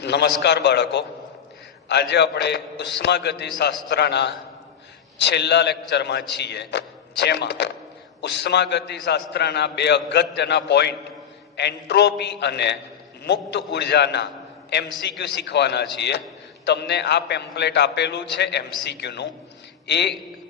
નમસ્કાર બાળકો, આજે આપણે ઉષ્માગતિશાસ્ત્રના છેલ્લા લેક્ચરમાં છીએ, જેમાં ઉષ્માગતિશાસ્ત્રના બે અગત્યના પોઈન્ટ એન્ટ્રોપી અને મુક્ત ઉર્જાના એમસીક્યુ શીખવાના છીએ. તમને આ પેમ્પલેટ આપેલું છે એમસીક્યુનું, એ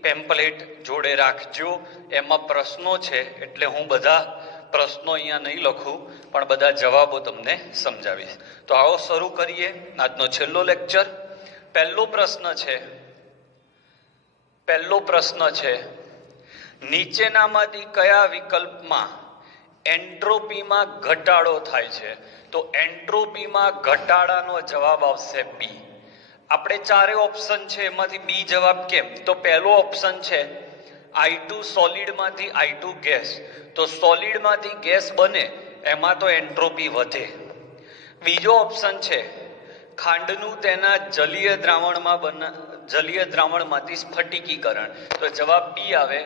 પેમ્પલેટ જોડે રાખજો. એમાં પ્રશ્નો છે, એટલે હું બધા પ્રશ્નો અહીંયા નહીં લખું, પણ બધા જવાબો તમને સમજાવીશ. તો આવો શરૂ કરીએ આજનો છેલ્લો લેક્ચર. પહેલો પ્રશ્ન છે નીચેનામાંથી કયા વિકલ્પમાં એન્ટ્રોપીમાં ઘટાડો થાય છે? તો એન્ટ્રોપીમાં ઘટાડાનો જવાબ આવશે બી. આપણે ચારે ઓપ્શન છે, એમાંથી બી જવાબ કેમ? તો પહેલો ઓપ્શન છે I2 સોલિડમાંથી I2 ગેસ. તો સોલિડમાંથી ગેસ બને એમાં તો એન્ટ્રોપી વધે. બીજો ઓપ્શન છે ખાંડનું તેના જલીય દ્રાવણમાંથી સ્ફટિકીકરણ. તો જવાબ બી આવે.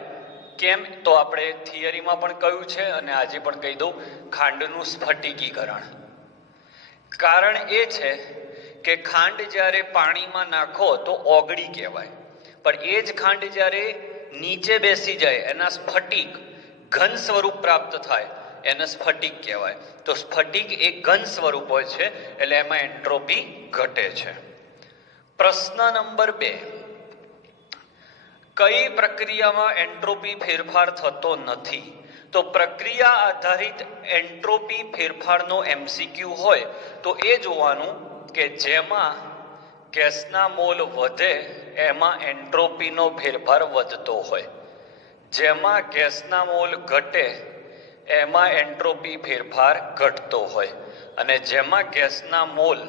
કેમ? તો આપણે થિયરીમાં પણ કહ્યું છે અને આજે પણ કહી દઉં, ખાંડનું સ્ફટિકીકરણ. કારણ એ છે કે ખાંડ જ્યારે પાણીમાં નાખો તો ઓગળી કહેવાય, પણ એ જ ખાંડ જ્યારે નીચે બેસી જાય, એના સ્ફટિક ઘન સ્વરૂપ પ્રાપ્ત થાય, એને સ્ફટિક કહેવાય. તો સ્ફટિક એક ઘન સ્વરૂપ હોય છે, એટલે એમાં એન્ટ્રોપી ઘટે છે. પ્રશ્ન નંબર 2, કઈ પ્રક્રિયામાં એન્ટ્રોપી ફેરફાર થતો નથી? તો પ્રક્રિયા આધારિત એન્ટ્રોપી ફેરફારનો એમસીક્યુ હોય તો એ જોવાનું કે જેમાં ગેસના મોલ વધે એમાં એન્ટ્રોપીનો ફેરફાર વધતો હોય, જેમાં ગેસના મોલ ઘટે એમાં એન્ટ્રોપી ફેરફાર ઘટતો હોય, અને જેમાં ગેસના મોલ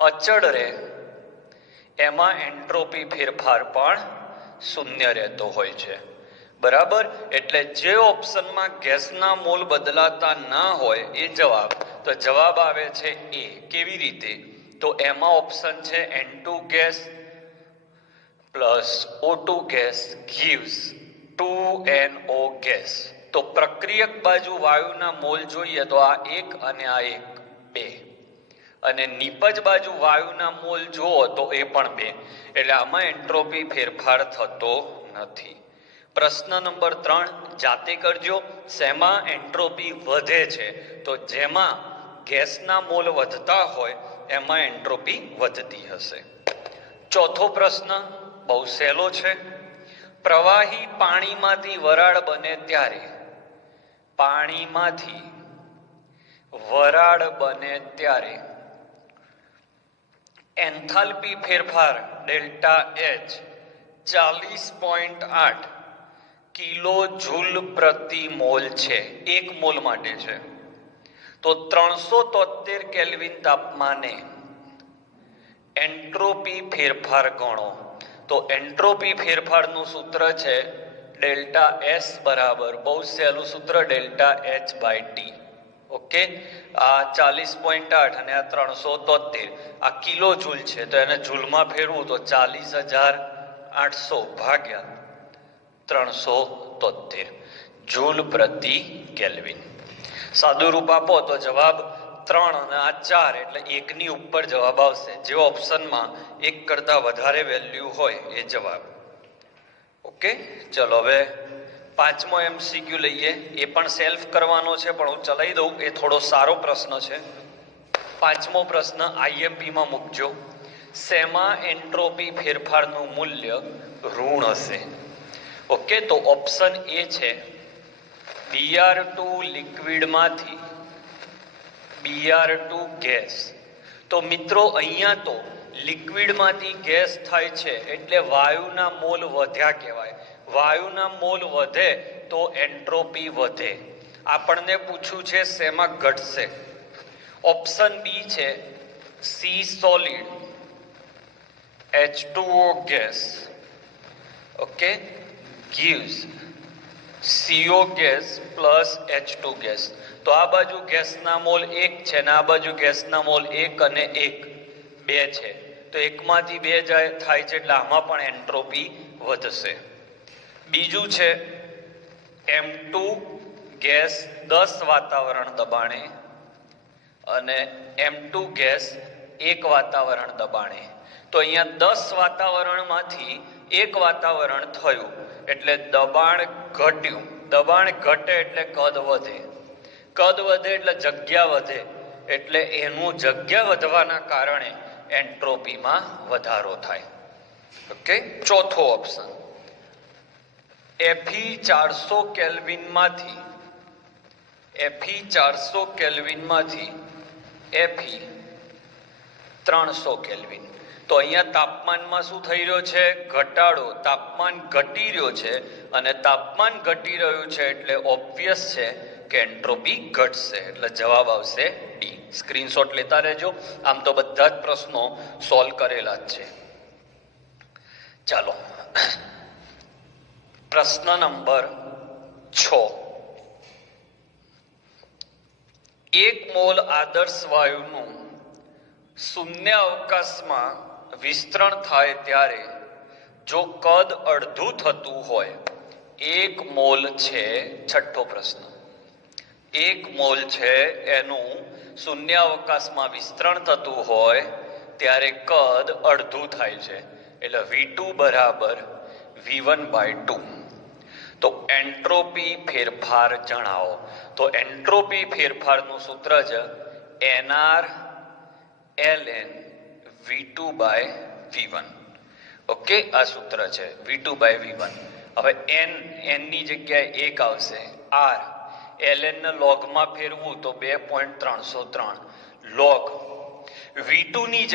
અચળ રહે એમાં એન્ટ્રોપી ફેરફાર પણ શૂન્ય રહેતો હોય છે. બરાબર? એટલે જે ઓપ્શનમાં ગેસના મોલ બદલાતા ના હોય એ જવાબ, તો જવાબ આવે છે એ. કેવી રીતે? તો એમાં ઓપ્શન છે N2 gas plus O2 gas gives 2NO gas. તો પ્રક્રિયક બાજુ વાયુના મોલ જોઈએ તો આ 1 અને આ 1 2, અને નિપજ બાજુ વાયુના મોલ જુઓ તો એ પણ 2, એટલે આમાં એન્ટ્રોપી ફેરફાર થતો નથી. પ્રશ્ન નંબર 3 જાતે કરજો. શેમાં એન્ટ્રોપી વધે છે? તો જેમાં ગેસના મોલ વધતા હોય એમાં એન્ટ્રોપી વધતી હશે. ચોથો પ્રશ્ન બહુ સહેલો છે. પ્રવાહી પાણીમાંથી વરાળ બને ત્યારે, પાણીમાંથી વરાળ બને ત્યારે એન્થાલ્પી ફેરફાર ડેલ્ટા H 40.8 કિલો જૂલ પ્રતિ મોલ છે, 1 મોલ માટે છે. તો 373 કેલ્વિન તાપમાને એન્ટ્રોપી ફેરફાર ગણો. તો એન્ટ્રોપી ફેરફારનું સૂત્ર છે ડેલ્ટા S બરાબર, બહુ સહેલું સૂત્ર, ડેલ્ટા H/T. ઓકે, આ 40.8 અને આ 373, આ કિલો જૂલ છે, તો એને જૂલમાં ફેરવું તો 40,800 ભાગ્યા 373 જૂલ પ્રતિ કેલ્વિન. સાદું રૂપ આપો તો જવાબ 3 અને આ 4, એટલે 1 ની ઉપર જવાબ આવશે. જે ઓપ્શનમાં 1 કરતા વધારે વેલ્યુ હોય એ જવાબ. ઓકે, ચલો હવે 5મો એમસીક્યુ લઈએ. એ પણ સેલ્ફ કરવાનો છે, પણ હું ચલાવી દઉં, એ થોડો સારો પ્રશ્ન છે. 5મો પ્રશ્ન IMP માં મૂકજો. શેમાં એન્ટ્રોપી ફેરફારનું મૂલ્ય ઋણ હશે? ઓકે, તો ઓપ્શન એ છે Br2 લિક્વિડમાંથી Br2 ગેસ. તો મિત્રો અહીંયા તો લિક્વિડમાંથી ગેસ થાય છે, એટલે વાયુના મોલ વધ્યા કહેવાય. વાયુના મોલ વધે તો એન્ટ્રોપી વધે. આપણને પૂછ્યું છે શેમાં ઘટશે? ઓપ્શન બી છે C solid H2O gas, okay, gives CO gas plus H2 gas. તો આ બાજુ ગેસના મોલ 1 છે ને આ બાજુ ગેસના મોલ 1 અને 1 2 છે, તો 1 માંથી 2 થાય છે, એટલે આમાં પણ એન્ટ્રોપી વધશે. બીજું છે M2 ગેસ 10 વાતાવરણ દબાણે અને M2 ગેસ 1 વાતાવરણ દબાણે. તો અહીંયા 10 વાતાવરણમાંથી 1 વાતાવરણ થયું એટલે દબાણ ઘટ્યું. દબાણ ઘટે એટલે કદ વધે. કદ વધે એટલે જગ્યા વધે, એટલે એનું જગ્યા વધવાના કારણે એન્ટ્રોપીમાં વધારો થાય. ઓકે, ચોથો ઓપ્શન Fe 400 કેલ્વિનમાંથી Fe 300 કેલ્વિન. તો અહીંયા તાપમાનમાં શું થઈ રહ્યો છે? ઘટાડો. તાપમાન ઘટી રહ્યો છે અને તાપમાન ઘટી રહ્યું છે એટલે ઓબ્વિયસ છે કે એન્ટ્રોપી ઘટશે. એટલે જવાબ આવશે ડી. સ્ક્રીનશોટ લેતા રહેજો. આમ તો બધા જ પ્રશ્નો સોલ્વ કરેલા જ છે. ચાલો, પ્રશ્ન નંબર 6. 1 મોલ આદર્શ વાયુનું શૂન્ય અવકાશમાં વિસ્તરણ થાય ત્યારે જો કદ અડધું થતું હોય, 1 મોલ છે, છઠ્ઠો પ્રશ્ન, 1 મોલ છે એનું શૂન્ય અવકાશમાં વિસ્તરણ થતું હોય ત્યારે કદ અડધું થાય છે, એટલે V2 બરાબર V1/2. તો એન્ટ્રોપી ફેરફાર જણાવો. તો એન્ટ્રોપી ફેરફારનું સૂત્ર છે NR ln V2/V1. ઓકે, આ સૂત્ર છે V2/V1. હવે n ની જગ્યાએ 1 આવશે. R ln ને લોગમાં ફેરવું તો 2.303 લોગ. V2 ની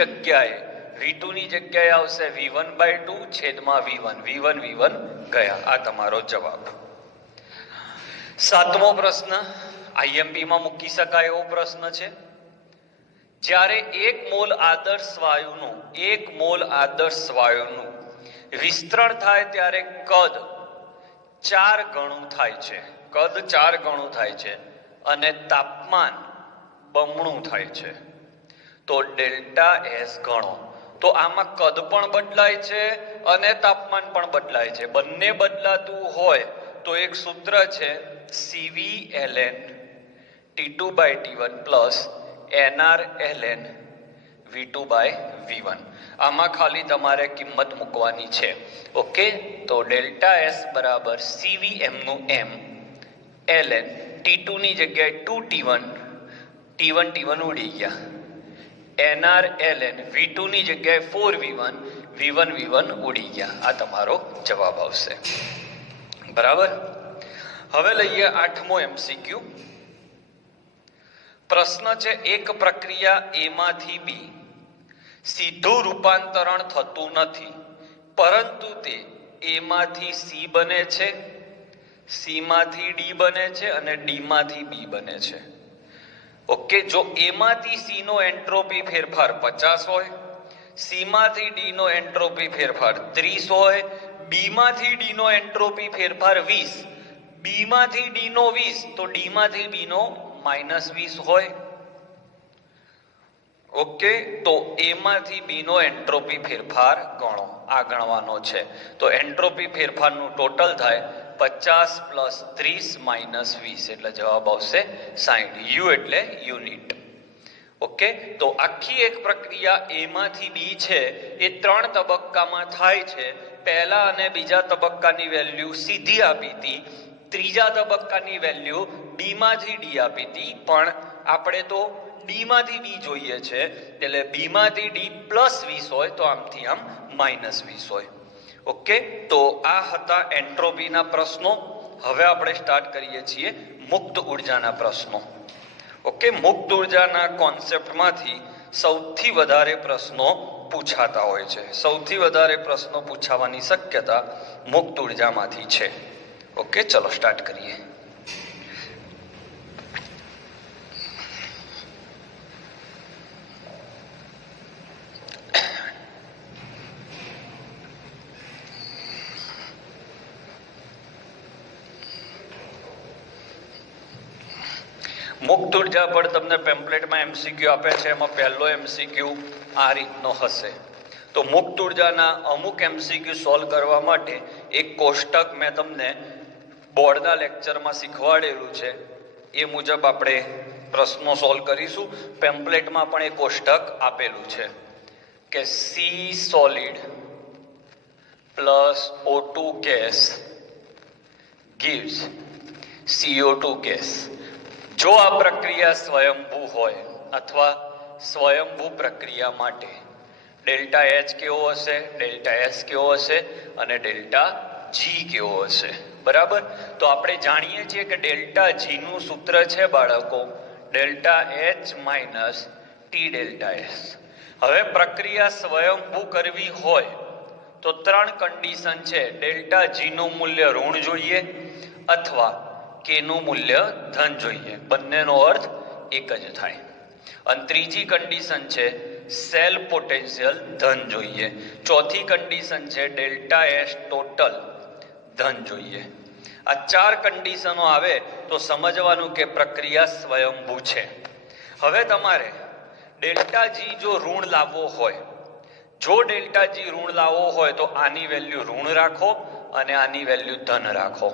જગ્યાએ આવશે V1/2 છેદમાં V1. V1 ગયા. આ તમારો જવાબ. 7મો પ્રશ્ન IMP માં મૂકી શકાય એવો પ્રશ્ન છે. જ્યારે 1 મોલ આદર્શ વાયુનું વિસ્તરણ થાય ત્યારે કદ 4 ગણું થાય છે. અને તાપમાન બમણું થાય છે. તો ડેલ્ટા S ગણો. તો આમાં કદ પણ બદલાય છે અને તાપમાન પણ બદલાય છે. બંને બદલાતું હોય તો એક સૂત્ર છે CV ln T2/T1 plus NR ln V2/V1. આમાં ખાલી તમારે કિંમત મૂકવાની છે. ઓકે, તો ડેલ્ટા S બરાબર CV નું m ln T2 ની જગ્યાએ 2T1, T1 ઉડી ગયા. NR ln V2 ની જગ્યાએ 4V1, V1 ઉડી ગયા. આ તમારો જવાબ આવશે. બરાબર. હવે લઈએ 8મો MCQ. પ્રશ્ન છે, એક પ્રક્રિયા A માંથી B સીધું રૂપાંતરણ થતું નથી, પરંતુ તે A માંથી C બને છે, C માંથી D બને છે અને D માંથી B બને છે. ઓકે, જો A માંથી C નો એન્ટ્રોપી ફેરફાર 50 હોય, C માંથી D નો એન્ટ્રોપી ફેરફાર 30 હોય, B માંથી D નો એન્ટ્રોપી ફેરફાર 20, B માંથી D નો 20, તો D માંથી B નો -20 હોય. ઓકે, તો A માંથી B નો એન્ટ્રોપી ફેરફાર ગણો. આ ગણવાનો છે. તો એન્ટ્રોપી ફેરફારનું ટોટલ થાય 50 + 30 - 20, એટલે જવાબ આવશે 60. U એટલે યુનિટ. ઓકે, તો આખી એક પ્રક્રિયા A માંથી B છે એ 3 તબક્કામાં થાય છે. પહેલા અને બીજા તબક્કાની વેલ્યુ સીધી આપી હતી, ત્રીજા તબક્કાની વેલ્યુ B માંથી D આપી હતી, પણ આપણે તો D માંથી B જોઈએ છે, એટલે B માંથી D +20 હોય તો આમથી આમ -20 હોય. ઓકે, તો આ હતા એન્ટ્રોપીના પ્રશ્નો. હવે આપણે સ્ટાર્ટ કરીએ છીએ મુક્ત ઉર્જાના પ્રશ્નો. ઓકે, મુક્ત ઉર્જાના કોન્સેપ્ટમાંથી સૌથી વધારે પ્રશ્નો પૂછાતા હોય છે. સૌથી વધારે પ્રશ્નો પૂછાવાની શક્યતા મુક્ત ઉર્જામાંથી છે. ઓકે, ચલો સ્ટાર્ટ કરીએ. મુક્ત ઉર્જા પર તમને પેમ્પલેટમાં MCQ આપે છે. એમાં પહેલો MCQ આ રીતનો હશે. તો મુક્ત ઉર્જાના અમુક MCQ સોલ્વ કરવા માટે એક કોષ્ટક મેં તમને બોર્ડના લેક્ચરમાં શીખવાડેલું છે. એ મુજબ આપણે પ્રશ્નો સોલ્વ કરીશું. પેમ્પલેટમાં પણ એ કોષ્ટક આપેલું છે કે C solid plus O2 gas gives CO2 gas. જો આ પ્રક્રિયા સ્વયંભૂ હોય અથવા સ્વયંભૂ પ્રક્રિયા માટે ડેલ્ટા એચ કેવો હશે, ડેલ્ટા એસ કેવો હશે અને ડેલ્ટા જી કેવો હશે. બરાબર. તો આપણે જાણીએ છીએ કે ડેલ્ટા જી નું સૂત્ર છે બાળકો delta H minus T delta S. હવે પ્રક્રિયા સ્વયંભૂ કરવી હોય તો ત્રણ કન્ડિશન છે. ડેલ્ટા જી નું મૂલ્ય ઋણ જોઈએ અથવા કે નું મૂલ્ય ધન જોઈએ. બંનેનો અર્થ એક જ થાય. અને ત્રીજી કન્ડિશન છે સેલ પોટેન્શિયલ ધન જોઈએ. ચોથી કન્ડિશન છે ડેલ્ટા એસ ટોટલ ધન જોઈએ. આ ચાર કન્ડિશનો આવે તો સમજવાનું કે પ્રક્રિયા સ્વયંભૂ છે. હવે તમારે ડેલ્ટા જી જો ઋણ લાવવો હોય, જો ડેલ્ટા જી ઋણ લાવવો હોય તો આની વેલ્યુ ઋણ રાખો અને આની વેલ્યુ ધન રાખો.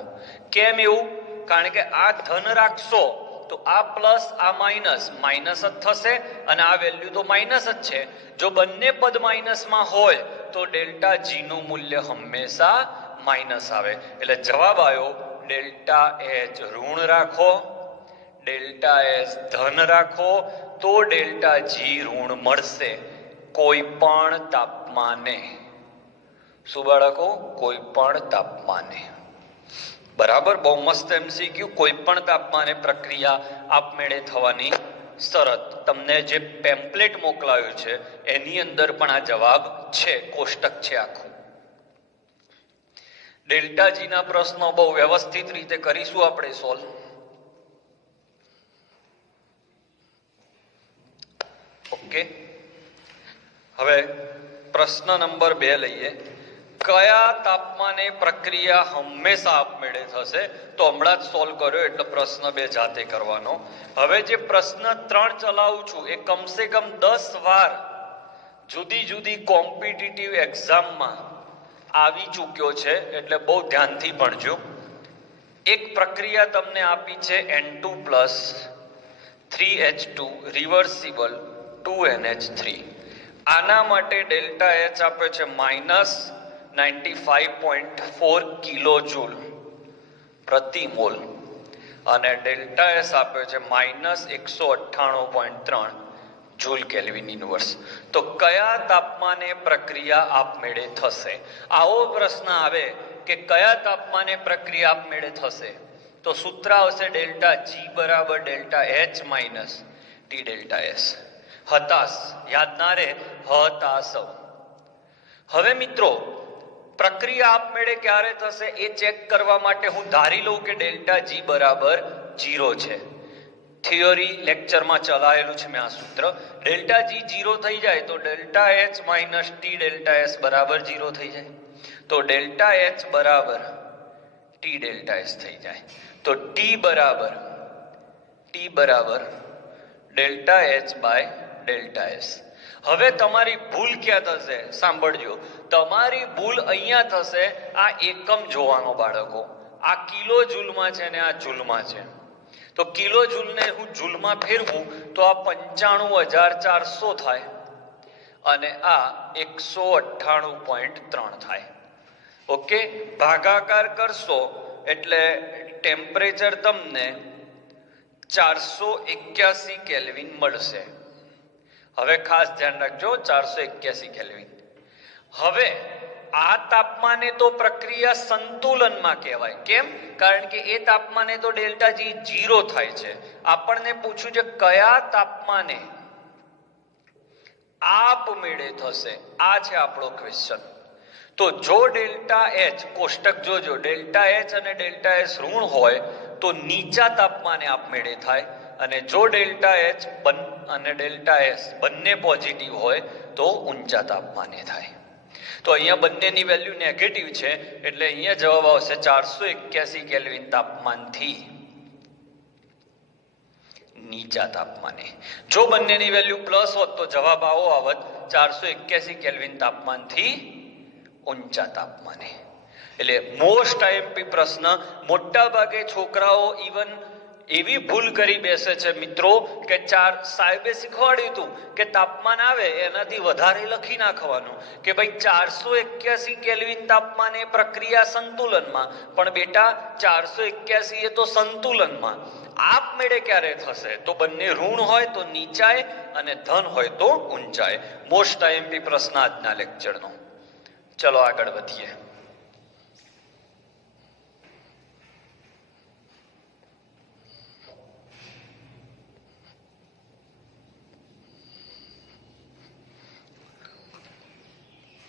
કેમ એવું? કારણ કે આ ધન રાખશો તો આ પ્લસ આ માઇનસ માઇનસ જ થશે અને આ વેલ્યુ તો માઇનસ જ છે. જો બંને પદ માઇનસમાં હોય તો ડેલ્ટા જી નું મૂલ્ય હંમેશા માઇનસ આવે. એટલે જવાબ આવ્યો ડેલ્ટા એચ ઋણ રાખો, ડેલ્ટા એસ ધન રાખો તો ડેલ્ટા જી ઋણ મળશે કોઈ પણ તાપમાને. શું બાળકો? કોઈ પણ તાપમાને. બરાબર. બહુ મસ્ત MCQ. કોઈ પણ તાપમાને પ્રક્રિયા આપમેળે થવાની શરત. તમને જે પેમ્પલેટ મોકલાયું છે એની અંદર પણ આ જવાબ છે, કોષ્ટક છે આખું. ડેલ્ટા જી ના પ્રશ્નો બહુ વ્યવસ્થિત રીતે કરીશું આપણે સોલ્વ. ઓકે. હવે પ્રશ્ન નંબર 2 લઈએ. કયા તાપમાને પ્રક્રિયા હંમેશા આપમેળે થશે? તો હમણાં જ સોલ્વ કર્યો એટલે પ્રશ્ન 2 જાતે કરવાનો. હવે જે પ્રશ્ન 3 ચલાવું છું એ કમસે કમ 10 વાર જુદી જુદી કોમ્પિટિટિવ એક્ઝામમાં આવી ચૂક્યો છે એટલે બહુ ધ્યાનથી ભણજો. એક પ્રક્રિયા તમને આપી છે N2 3H2 રિવર્સિબલ 2NH3. આના માટે ડેલ્ટા એચ આપે છે -95.4 કિલો જૂલ પ્રતિ મોલ અને ડેલ્ટા એસ આપે છે -198.3 જૂલ કેલ્વિન ઇનવર્સ. તો કયા તાપમાને પ્રક્રિયા આપમેળે થશે? આવો પ્રશ્ન આવે કે કયા તાપમાને પ્રક્રિયા આપમેળે થશે તો સૂત્ર આવશે ડેલ્ટા જી બરાબર delta H minus T delta S. હતાશ યાદ ના રે, હતાશવ. હવે મિત્રો પ્રક્રિયા આપમેળે ક્યારે થશે એ ચેક કરવા માટે હું ધારી લઉં કે ડેલ્ટા જી બરાબર 0 છે. થિયરી લેક્ચરમાં ચલાયેલું છે મેં આ સૂત્ર. ડેલ્ટા જી 0 થઈ જાય તો delta H minus T delta S બરાબર 0 થઈ જાય. તો ડેલ્ટા એચ બરાબર ટી ડેલ્ટા એસ થઈ જાય. તો ટી બરાબર delta H by delta S. હવે તમારી ભૂલ ક્યાં થશે? સાંભળજો, તમારી ભૂલ અહીંયા થશે. આ એકમ જોવાનો બાળકો. આ કિલો જૂલમાં છે ને આ જૂલમાં છે. તો કિલો જૂલને હું જૂલમાં ફેરવું તો આ 95,400 થાય અને આ 198.3 થાય. ઓકે. ભાગાકાર કરશો એટલે ટેમ્પરેચર તમને 481 કેલ્વિન મળશે. હવે ખાસ ધ્યાન રાખજો 481 કેલ્વિન. હવે આ તાપમાને તો પ્રક્રિયા સંતુલનમાં કહેવાય. કેમ? કારણ કે એ તાપમાને તો ડેલ્ટા જી 0 થાય છે. આપણને પૂછ્યું છે કયા તાપમાને આપમેળે થશે. આ છે આપણો ક્વેશ્ચન. તો જો ડેલ્ટા એચ, કોષ્ટક જોજો, ડેલ્ટા એચ અને ડેલ્ટા એસ ઋણ હોય તો નીચા તાપમાને આપમેળે થાય અને જો ડેલ્ટા એચ અને ડેલ્ટા એસ બંને પોઝિટિવ હોય તો ઊંચા તાપમાને થાય. તો અહીંયા બંનેની વેલ્યુ નેગેટિવ છે એટલે અહીંયા જવાબ આવશે 481 કેલ્વિન તાપમાનથી નીચા તાપમાને. જો બંનેની વેલ્યુ પ્લસ હોત તો જવાબ આવો આવત 481 કેલ્વિન તાપમાનથી ઊંચા તાપમાને. એટલે મોસ્ટ આઈએમપી પ્રશ્ન. મોટા ભાગે છોકરાઓ ઇવન એવી ભૂલ કરી બેસે છે મિત્રો કે સાહેબે શીખવાડ્યું હતું કે તાપમાન આવે એનાથી વધારે લખી નાખવાનું કે ભાઈ 481 કેલ્વિન તાપમાને પ્રક્રિયા સંતુલનમાં, પણ બેટા 481 એ તો સંતુલનમાં. આપમેળે ક્યારે થશે? તો બંને ઋણ હોય તો નીચાએ અને ધન હોય તો ઊંચાએ. મોસ્ટ આઈએમપી પ્રશ્ન આજના લેક્ચરનો. ચલો આગળ વધીએ.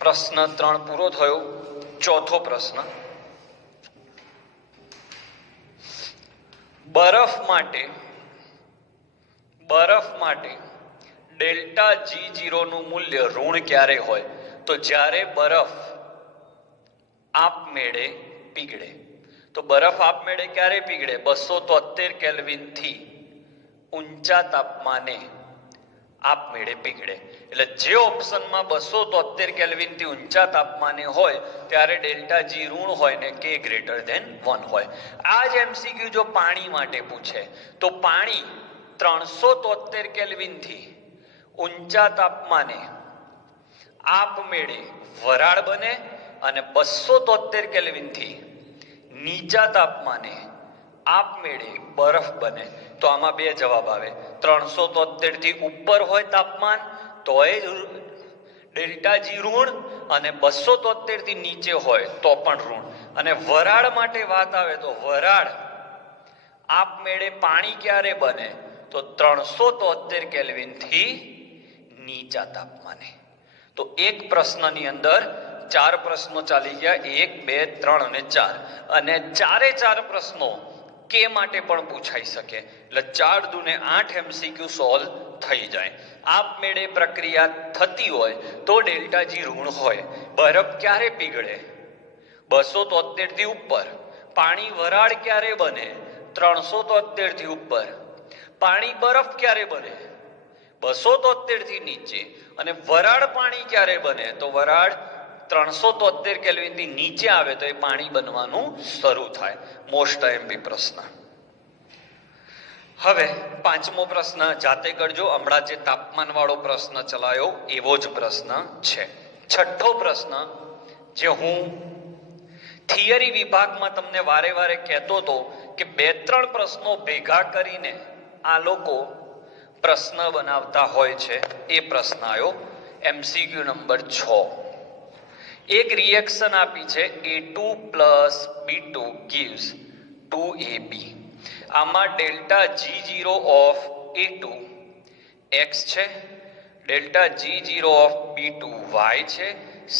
પ્રશ્ન 3 પૂરો થયો. ચોથો પ્રશ્ન, બરફ માટે ડેલ્ટા G0 નું મૂલ્ય ઋણ ક્યારે હોય? તો જ્યારે બરફ આપમેળે પીગળે. તો બરફ આપમેળે ક્યારે પીગળે? 273 કેલ્વિન થી ઊંચા તાપમાને આપમેળે પીગળે. એટલે જે ઓપ્શનમાં 273 કેલ્વિન થી ઊંચા તાપમાને હોય ત્યારે ડેલ્ટા G ઋણ હોય ને K ગ્રેટર ધેન 1 હોય. આ જ MCQ જો પાણી માટે પૂછે તો પાણી 373 કેલ્વિન થી ઊંચા તાપમાને આપમેળે વરાળ બને અને 273 કેલ્વિન થી નીચા તાપમાને આપમેળે બરફ બને. તો આમાં બે જવાબ આવે. 373 થી ઉપર હોય તાપમાન તોય ડેલ્ટા G ઋણ, અને 273 થી નીચે હોય તો પણ ઋણ. અને વરાળ માટે વાત આવે તો વરાળ આપમેળે પાણી ક્યારે બને? તો 373 કેલ્વિન થી નીચા તાપમાને. તો એક પ્રશ્નની અંદર 4 પ્રશ્નો ચાલી ગયા. 1, 2, 3 અને 4. અને ચારે 4 પ્રશ્નો કે માટે પણ પૂછાઈ શકે. એટલે 4 દુને 8 MCQ સોલ્વ થઈ જાય. આપમેળે પ્રક્રિયા થતી હોય તો ડેલ્ટા G ઋણ હોય. બરફ ક્યારે પીગળે? 273 થી ઉપર. પાણી વરાળ ક્યારે બને? 373 થી ઉપર. પાણી બરફ ક્યારે બને? 273 થી નીચે. અને વરાળ પાણી ક્યારે બને? તો વરાળ 373 કેલ્વિન થી નીચે આવે તો એ પાણી બનવાનું શરૂ થાય. મોસ્ટ આઈએમપી પ્રશ્ન. હવે 5મો પ્રશ્ન જાતે કરજો. હમણાં જે તાપમાન વાળો પ્રશ્ન ચલાયો એવો જ પ્રશ્ન છે. 6થો પ્રશ્ન જે હું થિયરી વિભાગમાં તમને વારે વારે કહેતો હતો કે 2-3 પ્રશ્નો ભેગા કરીને આ લોકો પ્રશ્ન બનાવતા હોય છે, એ પ્રશ્ન આવ્યો. MCQ number 6. એક રિએક્શન આપી છે A2 + B2 gives 2AB. આમાં delta G0 of A2 x છે, delta G0 of B2 y છે,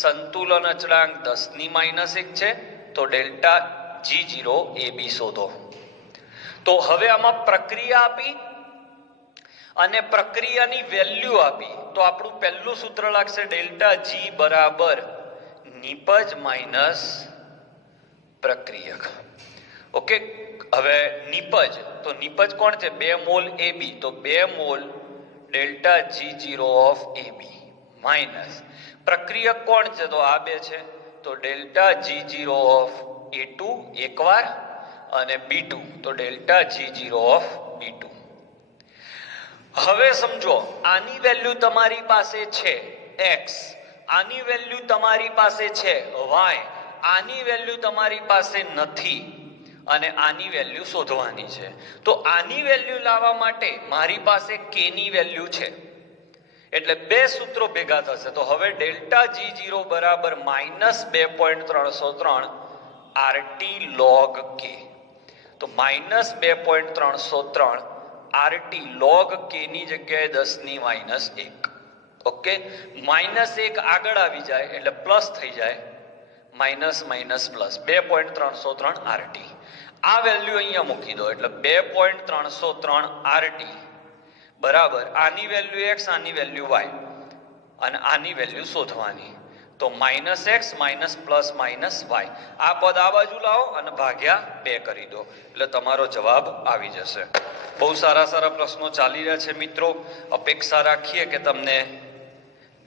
સંતુલન અચળાંક 10⁻⁻1 છે. તો ડેલ્ટા G0 AB શોધો. તો હવે આમાં પ્રક્રિયા આપી અને પ્રક્રિયાની વેલ્યુ આપી તો આપણું પહેલું સૂત્ર લાગશે ડેલ્ટા G બરાબર નિપજ માઇનસ પ્રક્રિયક. ઓકે, હવે નિપજ, તો નિપજ કોણ છે? 2 મોલ AB. તો 2 mall delta G0 of AB minus પ્રક્રિયક કોણ છે? તો આ 2 છે. તો ડેલ્ટા G0 ઓફ A2 એકવાર અને B2 તો ડેલ્ટા G0 ઓફ B2. હવે સમજો આની વેલ્યુ તમારી પાસે છે x, આની વેલ્યુ તમારી પાસે છે y, આની વેલ્યુ તમારી પાસે નથી અને આની વેલ્યુ શોધવાની છે. તો આની વેલ્યુ લાવવા માટે મારી પાસે k ની વેલ્યુ છે એટલે 2 સૂત્રો ભેગા થશે. તો હવે ડેલ્ટા G0 બરાબર -2.303 RT log k. તો -2.303 RT log k ની જગ્યાએ 10⁻⁻1. ઓકે, -1 આગળ આવી જાય એટલે પ્લસ થઈ જાય, માઇનસ માઇનસ પ્લસ 2.303 RT. આ વેલ્યુ અહીંયા મૂકી દો એટલે 2.303 RT બરાબર આની વેલ્યુ x, આની વેલ્યુ y અને આની વેલ્યુ શોધવાની. તો -x minus plus minus y. આ પદ આ બાજુ લાવો અને ભાગ્યા 2 કરી દો એટલે તમારો જવાબ આવી જશે. બહુ સારા સારા પ્રશ્નો ચાલી રહ્યા છે મિત્રો. અપેક્ષા રાખીએ કે તમને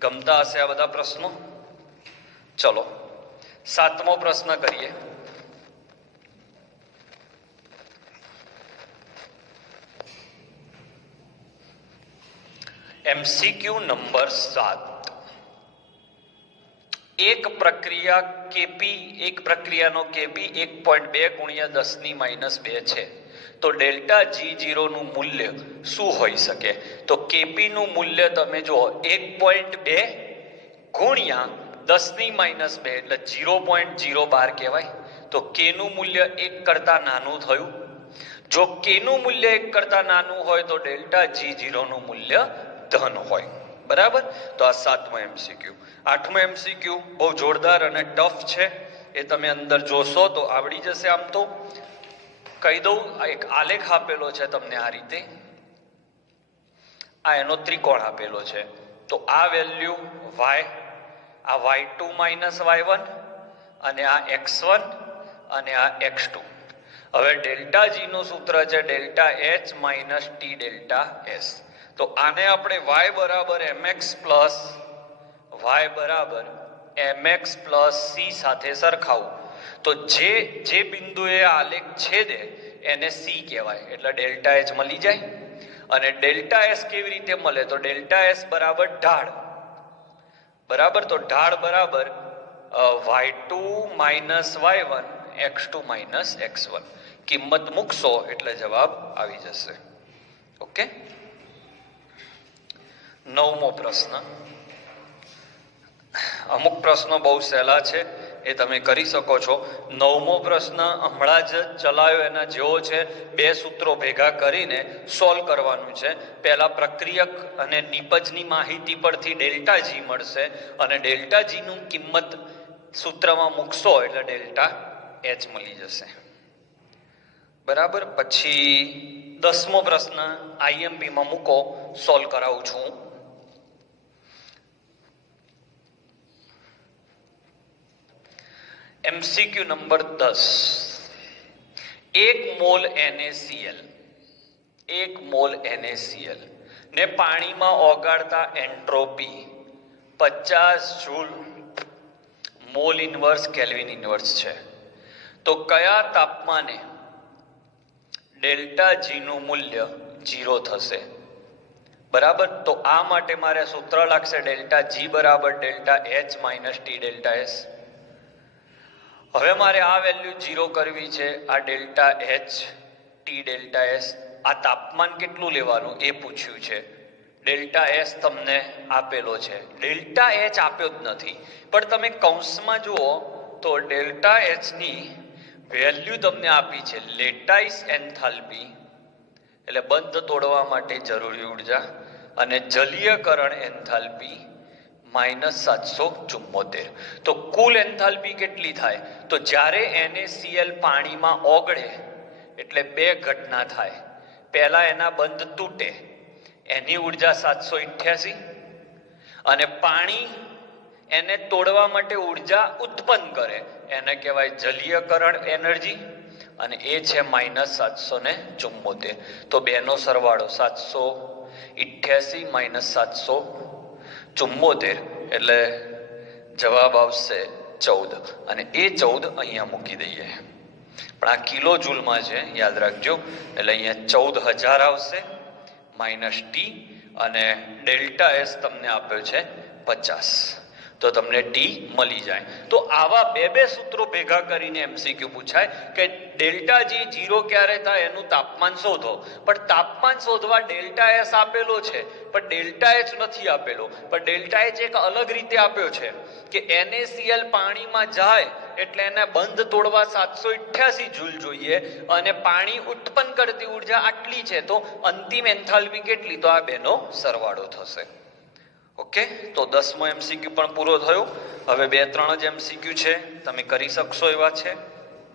ગમતા હશે આ બધા પ્રશ્નો. ચલો 7મો પ્રશ્ન કરીએ. MCQ number 7. એક પ્રક્રિયાનો kp 1.2 ગુણ્યા 10⁻2 છે, તો ડેલ્ટા G0 નું મૂલ્ય શું હોઈ શકે? તો kp નું મૂલ્ય તમે જુઓ 1.2 ગુણ્યા 10⁻2 એટલે 0.012 કહેવાય. તો k નું મૂલ્ય 1 કરતા નાનું થયું. જો k નું મૂલ્ય 1 કરતા નાનું હોય તો ડેલ્ટા G0 નું મૂલ્ય ધન હોય. બરાબર. તો આ 7મો MCQ. 8મો MCQ બહુ જોરદાર અને ટફ છે, એ તમે અંદર જોશો તો આવડી જશે. આમ તો કહી દઉં, એક આલેખ આપેલો છે તમને આ રીતે, આ એનો ત્રિકોણ આપેલો છે. તો આ વેલ્યુ y, આ y2 માઇનસ y1 અને આ x1 અને આ x2. હવે ડેલ્ટા G નું સૂત્ર છે delta H minus T delta S. તો આને આપણે y બરાબર mx પ્લસ c સાથે સરખાવું તો જે બિંદુએ આલેખ છેદે એને c કહેવાય, એટલે ડેલ્ટા H મળી જાય. અને ડેલ્ટા S કેવી રીતે મળે? તો ડેલ્ટા S બરાબર ઢાળ. બરાબર. તો ઢાળ બરાબર y2 minus y1 x2 minus x1. કિંમત મૂકશો એટલે જવાબ આવી જશે. ઓકે. 9મો પ્રશ્ન. અમુક પ્રશ્નો બહુ સહેલા છે, એ તમે કરી શકો છો. 9મો પ્રશ્ન હમણાં જ ચલાવ્યો એના જેવો છે. 2 સૂત્રો ભેગા કરીને સોલ્વ કરવાનું છે. પહેલા પ્રક્રિયક અને નિપજની માહિતી પરથી ડેલ્ટા G મળશે અને ડેલ્ટા G નું કિંમત સૂત્રમાં મૂકશો એટલે ડેલ્ટા H મળી જશે. બરાબર. પછી 10મો પ્રશ્ન IMP માં મૂકો, સોલ્વ કરાવું છું. MCQ number 10. 1 મોલ NaCl ને પાણીમાં ઓગાળતા entropy 50 joule mole inverse kelvin inverse છે. તો કયા તાપમાને ડેલ્ટા G નું મૂલ્ય 0 થશે? બરાબર. તો આ માટે મારે સૂત્ર લાગશે ડેલ્ટા G બરાબર delta H minus T delta S. હવે મારે આ વેલ્યુ 0 કરવી છે. આ delta H T delta S, આ તાપમાન કેટલું લેવાનું એ પૂછ્યું છે. ડેલ્ટા S તમને આપેલો છે, ડેલ્ટા H આપ્યો જ નથી. પણ તમે કૌંસમાં જુઓ તો ડેલ્ટા H ની વેલ્યુ તમને આપી છે લેટાઇસ એન્થાલ્પી એટલે બંધ તોડવા માટે જરૂરી ઉર્જા, અને જલીયકરણ એન્થાલ્પી -774. તો કુલ એન્થાલ્પી કેટલી થાય? તો જ્યારે NaCl પાણીમાં ઓગળે એટલે 2 ઘટના થાય. પહેલા એના બંધ તૂટે, એની ઉર્જા 788, અને પાણી એને તોડવા માટે ઉર્જા ઉત્પન્ન કરે, એને કહેવાય જલીયકરણ એનર્જી, અને એ છે -774. તો બેનો સરવાળો 788 -774 એટલે જવાબ આવશે 14. અને એ 14 અહીંયા મૂકી દઈએ, પણ આ કિલો જૂલમાં છે, યાદ રાખજો. એટલે અહીંયા 14000 આવશે માઇનસ ટી, અને ડેલ્ટા S તમને આપ્યો છે 50. તો તમને ટી મળી જાય. તો આવા 2 સૂત્રો ભેગા કરીને MCQ પૂછાય કે ડેલ્ટા G 0 ક્યારે થાય એનું તાપમાન શોધો. પણ તાપમાન શોધવા ડેલ્ટા S આપેલો છે પણ ડેલ્ટા H નથી આપેલો. પણ ડેલ્ટા H એક અલગ રીતે આપ્યો છે કે NaCl પાણીમાં જાય એટલે એને બંધ તોડવા 788 જૂલ જોઈએ, અને પાણી ઉત્પન્ન કરતી ઉર્જા આટલી છે. તો અંતિમ એન્થાલ્પી કેટલી? તો આ બેનો સરવાળો થશે. ઓકે. તો 10મો MCQ પણ પૂરો થયો. હવે 2-3 જ MCQ છે, તમે કરી શકશો એવા છે.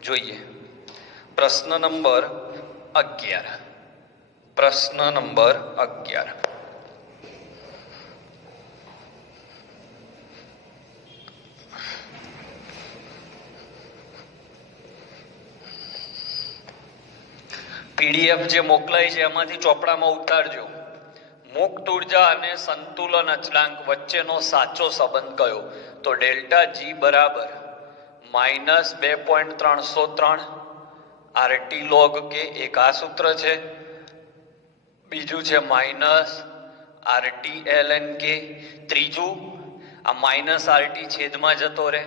જોઈએ પ્રશ્ન નંબર 11. પ્રશ્ન નંબર 11. PDF જે મોકલાય છે એમાંથી ચોપડામાં ઉતારજો. મુક્ત ઉર્જા અને સંતુલન અચળાંક વચ્ચેનો સાચો સંબંધ કયો? તો ડેલ્ટા G બરાબર -2.303 RT log K, એક આ સૂત્ર છે. બીજું છે આરટી ln કે, ત્રીજું આ માઇનસ આરટી છેદમાં જતો રહે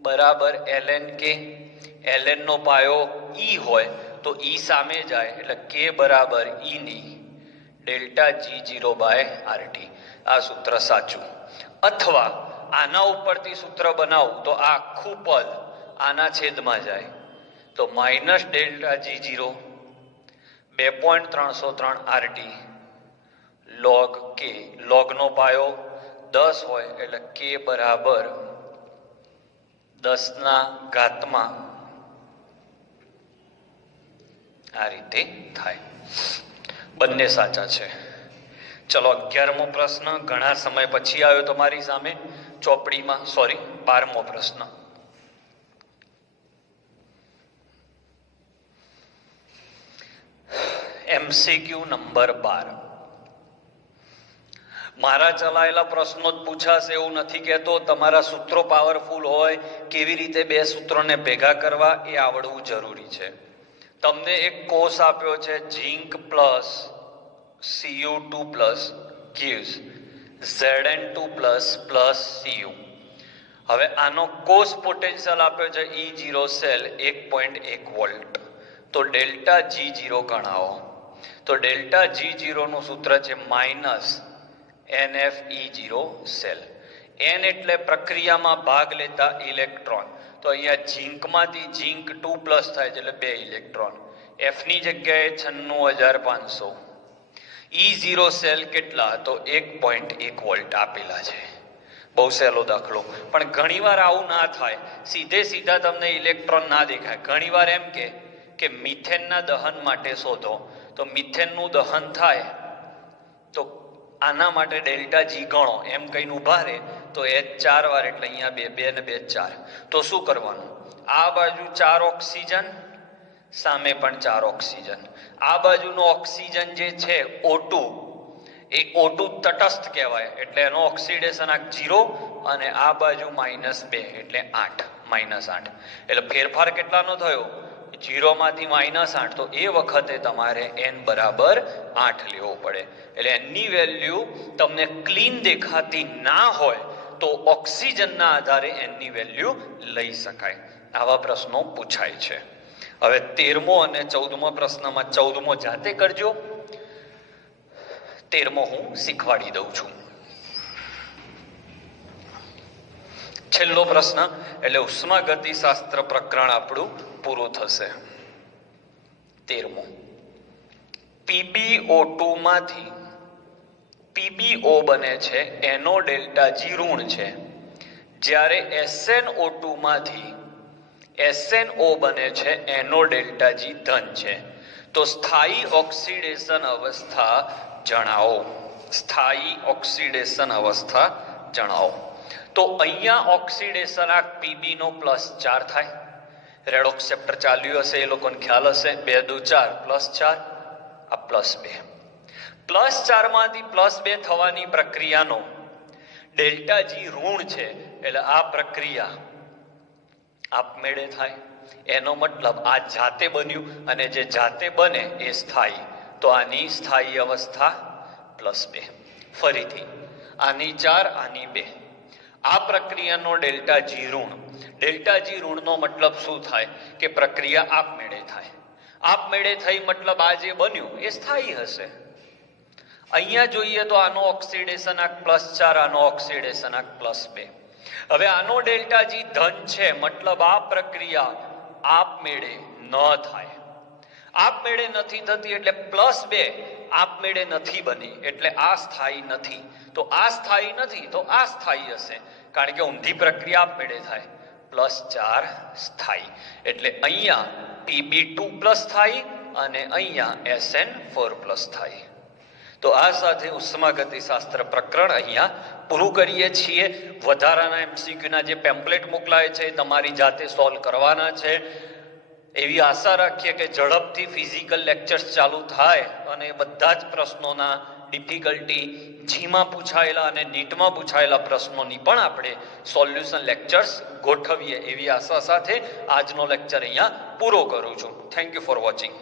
બરાબર ln કે, ln નો પાયો ઈ હોય તો ઈ સામે જાય એટલે કે બરાબર ઈ ની ડેલ્ટા G0 બાય આરટી. આ સૂત્ર સાચું. અથવા આના ઉપરથી સૂત્ર બનાવું તો આ આખું પદ આના છેદમાં જાય તો minus delta G0 2.303 RT log કે, લોગનો પાયો 10 હોય એટલે કે બરાબર 10 ના ઘાતમાં આ રીતે થાય. બંને સાચા છે. ચલો 11મો પ્રશ્ન ઘણા સમય પછી આવ્યો તમારી સામે ચોપડીમાં, સોરી 12મો પ્રશ્ન. MCQ number 12. મારા ચલાયેલા પ્રશ્નો જ પૂછાશે એવું નથી કહેતો. તમારા સૂત્રો પાવરફુલ હોય, કેવી રીતે બે સૂત્રોને ભેગા કરવા એ આવડવું જરૂરી છે. તમને એક કોષ આપ્યો છે zinc plus Cu2 plus gives Zn2 plus Cu. હવે આનો કોષ પોટેન્શિયલ આપ્યો છે E0 સેલ 1.1 વોલ્ટ. તો ડેલ્ટા G0 ગણાવો. તો ડેલ્ટા G0 નું સૂત્ર છે માઇનસ NfE0 સેલ. N એટલે પ્રક્રિયામાં ભાગ લેતા ઇલેક્ટ્રોન. તો અહીંયા ઝીંકમાંથી ઝીંક 2 પ્લસ થાય છે એટલે 2 ઇલેક્ટ્રોન. F ની જગ્યાએ 96500. E0 સેલ કેટલા? તો 1.1 વોલ્ટ આપેલા છે. બહુ સહેલો દાખલો. પણ ઘણીવાર આવું ના થાય, સીધે સીધા તમને ઇલેક્ટ્રોન ના દેખાય. ઘણીવાર એમ કે મિથેનના દહન માટે શોધો, તો મિથેનનું દહન થાય તો આના માટે ડેલ્ટા G ગણો એમ કહીને ઉભા રહે તો H 4 વાર એટલે અહીંયા 2 ને 2 4. તો શું કરવાનું? આ બાજુ 4 ઓક્સિજન, સામે પણ 4 ઓક્સિજન. આ બાજુનો ઓક્સિજન જે છે O2 એ O2 તટસ્થ કહેવાય એટલે એનો ઓક્સિડેશન આંક 0 અને આ બાજુ -2 એટલે 8 -8. એટલે ફેરફાર કેટલાનો થયો? 0 માંથી -8. તો એ વખતે તમારે n બરાબર 8 લેવો પડે. એટલે n ની વેલ્યુ તમને ક્લીન દેખાતી ના હોય તો ઓક્સિજનના આધારે n ની વેલ્યુ લઈ શકાય. આવા પ્રશ્નો પૂછાય છે. હવે 13મો અને 14મો પ્રશ્નમાં 14મો જાતે કરજો, 13મો હું શીખવાડી દઉં છું. છેલ્લો પ્રશ્ન એટલે ઉષ્માગતિશાસ્ત્ર પ્રકરણ આપણું પૂરું થશે. 13મો. PbO2 માંથી PbO બને છે એનો ડેલ્ટા G ઋણ છે, જ્યારે SnO2 માંથી SnO બને છે એનો ડેલ્ટા G ધન છે. તો સ્થાયી ઓક્સિડેશન અવસ્થા જણાવો. સ્થાયી ઓક્સિડેશન અવસ્થા જણાવો. તો અહીંયા ઓક્સિડેશન આ Pb નો +4 થાય. રેડોક્સ ચેપ્ટર ચાલ્યું હશે, એ લોકોને ખ્યાલ હશે. 2 2 4 +4 આ +2. +4 માંથી +2 થવાની પ્રક્રિયાનો ડેલ્ટા G ઋણ છે એટલે આ પ્રક્રિયા આપમેળે થાય. એનો મતલબ આ જાતે બન્યું અને જે જાતે બને એ સ્થાયી. તો આની સ્થાયી અવસ્થા +2. ફરીથી આની 4 આની 2. આ પ્રક્રિયાનો ડેલ્ટા G ઋણ. ડેલ્ટા G ઋણનો મતલબ શું થાય? કે પ્રક્રિયા આપમેળે થાય. આપમેળે થઈ મતલબ આ જે બન્યું એ સ્થાયી હશે. અહીંયા જોઈએ તો આનો ઓક્સિડેશન આંક +4, આનો ઓક્સિડેશન આંક +2. હવે આનો ડેલ્ટા G ધન છે મતલબ આ પ્રક્રિયા આપમેળે ન થાય. આપમેળે નથી થતી એટલે +2 આપમેળે નથી બની એટલે આ સ્થાયી નથી. તો આ સ્થાયી નથી તો આ સ્થાયી હશે, કારણ કે ઊંધી પ્રક્રિયા આપમેળે થાય. +4 સ્થાયી એટલે અહીંયા Pb2+ સ્થાયી અને અહીંયા SN4+ સ્થાયી. તો આ સાથે ઉષ્માગતિશાસ્ત્ર પ્રકરણ અહીંયા પૂરું કરીએ છીએ. વધારાના MCQના જે પેમ્પલેટ મોકલાય છે તમારી જાતે સોલ્વ કરવાના છે. એવી આશા રાખીએ કે ઝડપથી ફિઝિકલ લેક્ચર્સ ચાલુ થાય અને બધા જ પ્રશ્નોના ડિફિકલ્ટી જીમાં પૂછાયેલા અને નીટમાં પૂછાયેલા પ્રશ્નોની પણ આપણે સોલ્યુશન લેક્ચર્સ ગોઠવીએ એવી આશા સાથે આજનો લેક્ચર અહીંયા પૂરો કરું છું. Thank you for watching.